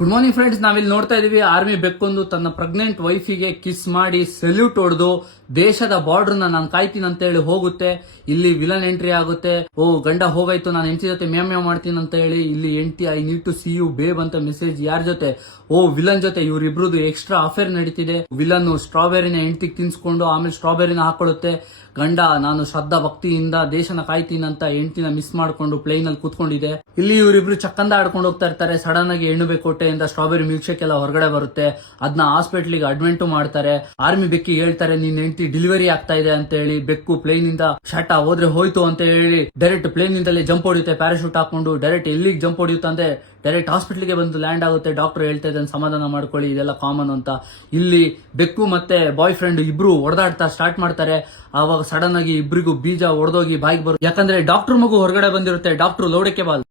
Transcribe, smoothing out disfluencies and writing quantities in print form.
Good morning friends, ನಾವಿಲ್ಲಿ ನೋಡ್ತಾ ಇದೀವಿ ಆರ್ಮಿ ಬೆಕ್ಕೊಂದು ತನ್ನ ಪ್ರೆಗ್ನೆಂಟ್ ವೈಫಿಗೆ ಕಿಸ್ ಮಾಡಿ ಸೆಲ್ಯೂಟ್ ಹೊಡೆದು ದೇಶದ ಬಾರ್ಡರ್ ನಾನು ಕಾಯ್ತೀನಿ ಅಂತ ಹೇಳಿ ಹೋಗುತ್ತೆ. ಇಲ್ಲಿ ವಿಲನ್ ಎಂಟ್ರಿ ಆಗುತ್ತೆ. ಓ ಗಂಡ ಹೋಗಾಯ್ತು, ನಾನು ಹೆಂಡತಿ ಜೊತೆ ಮ್ಯಾವ್ ಮಾಡ್ತೀನಿ ಅಂತ ಹೇಳಿ ಇಲ್ಲಿ ಎಂಟಿ I need to see you babe ಅಂತ ಮೆಸೇಜ್ ಯಾರ ಜೊತೆ? ಓ ವಿಲನ್ ಜೊತೆ. ಇವ್ರಿಬ್ರದ್ದು ಎಕ್ಸ್ಟ್ರಾ ಅಫೇರ್ ನಡೀತಿದೆ. ವಿಲನ್ ಸ್ಟ್ರಾಬೆರಿನ ಹೆಂಡತಿಗೆ ತಿನ್ಸ್ಕೊಂಡು ಆಮೇಲೆ ಸ್ಟ್ರಾಬೆರಿನ ಹಾಕೊಳ್ಳುತ್ತೆ. ಗಂಡ ನಾನು ಶ್ರದ್ಧಾ ಭಕ್ತಿಯಿಂದ ದೇಶನ ಕಾಯ್ತೀನಿ ಅಂತ ಹೆಂಡತಿನ ಮಿಸ್ ಮಾಡ್ಕೊಂಡು ಪ್ಲೇನ್ ಅಲ್ಲಿ ಕೂತ್ಕೊಂಡಿದೆ. ಇಲ್ಲಿ ಇವರಿಬ್ರು ಚಕ್ಕಂದ ಆಡ್ಕೊಂಡು ಹೋಗ್ತಾ ಇರ್ತಾರೆ. ಸಡನ್ ಆಗಿ ಹೆಣ್ಣು ಕೋಟೆಯಿಂದ ಸ್ಟ್ರಾಬೆರಿ ಮಿಲ್ಕ್ ಶೇಕ್ ಎಲ್ಲ ಹೊರಗಡೆ ಬರುತ್ತೆ. ಅದನ್ನ ಹಾಸ್ಪಿಟ್ಲಿಗೆ ಅಡ್ಮಿಟ್ ಮಾಡ್ತಾರೆ. ಆರ್ಮಿ ಬೆಕ್ಕಿ ಹೇಳ್ತಾರೆ ನಿನ್ ಹೆಂಡತಿ ಡೆಲಿವರಿ ಆಗ್ತಾ ಇದೆ ಅಂತ ಹೇಳಿ. ಬೆಕ್ಕು ಪ್ಲೇನ್ ಇಂದ ಶಾಟ ಹೋದ್ರೆ ಹೋಯ್ತು ಅಂತ ಹೇಳಿ ಡೈರೆಕ್ಟ್ ಪ್ಲೇನ್ ನಿಂದಲೇ ಜಂಪ್ ಹೊಡಿಯುತ್ತೆ. ಪ್ಯಾರಾಶೂಟ್ ಹಾಕೊಂಡು ಡೈರೆಕ್ಟ್ ಎಲ್ಲಿಗೆ ಜಂಪ್ ಹೊಡಿಯುತ್ತೆ ಅಂದ್ರೆ ಡೈರೆಕ್ಟ್ ಹಾಸ್ಪಿಟ್ಲಿಗೆ ಬಂದು ಲ್ಯಾಂಡ್ ಆಗುತ್ತೆ. ಡಾಕ್ಟರ್ ಹೇಳ್ತಾ ಇದ್ದಾನೆ ಸಮಾಧಾನ ಮಾಡ್ಕೊಳ್ಳಿ, ಇದೆಲ್ಲ ಕಾಮನ್ ಅಂತ. ಇಲ್ಲಿ ಬೆಕ್ಕು ಮತ್ತೆ ಬಾಯ್ ಫ್ರೆಂಡ್ ಇಬ್ರು ಹೊಡೆದಾಡ್ತಾ ಸ್ಟಾರ್ಟ್ ಮಾಡ್ತಾರೆ. ಆವಾಗ ಸಡನ್ ಆಗಿ ಇಬ್ರಿಗೂ ಬೀಜ ಹೊಡೆದೋಗಿ ಬಾಯಿಗೆ ಬರುತ್ತೆ. ಯಾಕಂದ್ರೆ ಡಾಕ್ಟರ್ ಮಗು ಹೊರಗಡೆ ಬಂದಿರುತ್ತೆ. Doctor ಲೌಡಕ್ಕೆ ball